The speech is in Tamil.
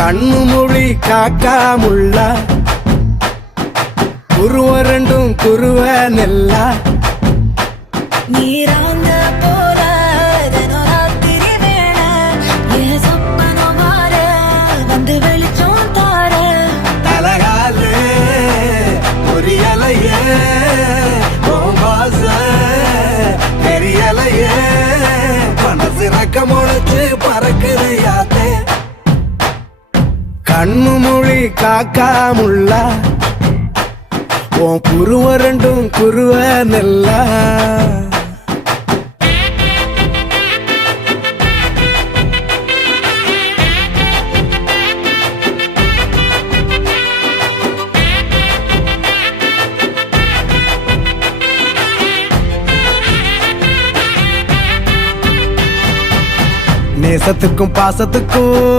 கண்ணு மொழி காக்காமுள்ள குருவ ரெண்டும் குருவ நெல்லா நீராங்க போல ராத்திரி வேண என் சொப்பனம் மாற வந்து வெளிச்சம் தார தலகாலே பொரியலையே பாச தெரியலையே மனசு ரக்க முளைச்சு பறக்குது யாத்தே கண்ணு மொழி காக்காமுள்ள உன் குருவ ரெண்டும் குருவ நெல்லா நேசத்துக்கும் பாசத்துக்கும்